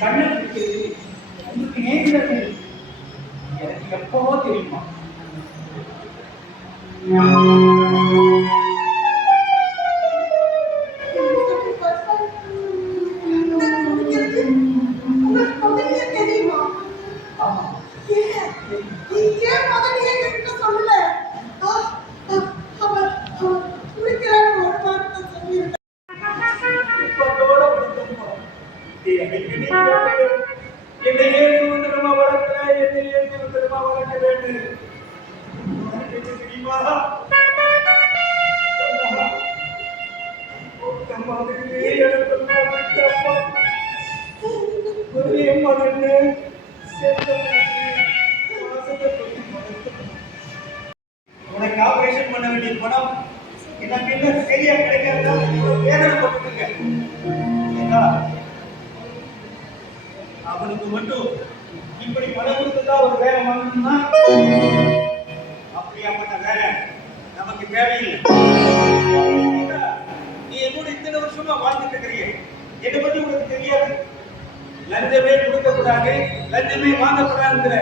கண்ணை பிடிக்கிறது உங்களுக்கு நேர்கிறது எனக்கு எப்பவோ தெரியுமா? என்னையே சுதந்திரமா வளர்க்கிற, என்னையே சுதந்திரமா வளர்க்க வேண்டும். தெரியுமா? உனக்கு ஆபரேஷன் பண்ண வேண்டிய பணம் எனக்கு என்ன சரியா கிடைக்கிறதா வேதனைப்பட்டுருங்க. அவனுக்கு மட்டும் இப்படி பணம் கொடுத்துதான் ஒரு வேலை வாங்கணும்னா அப்படியாப்பட்ட வேலை நமக்கு தேவையில்லை. நீ என்னோட இத்தனை வருஷமா வாழ்ந்துட்டு இருக்கிறீங்க, என்னை பத்தி உனக்கு தெரியாது. லஞ்சமே கொடுக்கக்கூடாது, லஞ்சமே வாங்கக்கூடாதுங்கிற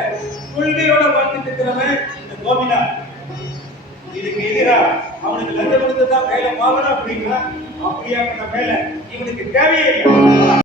கொள்கையோட வாழ்ந்துட்டு இருக்கிறவன் இந்த கோபினா. இதுக்கு எதிரா அவனுக்கு லஞ்சம் கொடுத்துதான் வேலை வாங்கணும் அப்படின்னா அப்படியாப்பட்ட வேலை இவனுக்கு தேவையே இல்லை.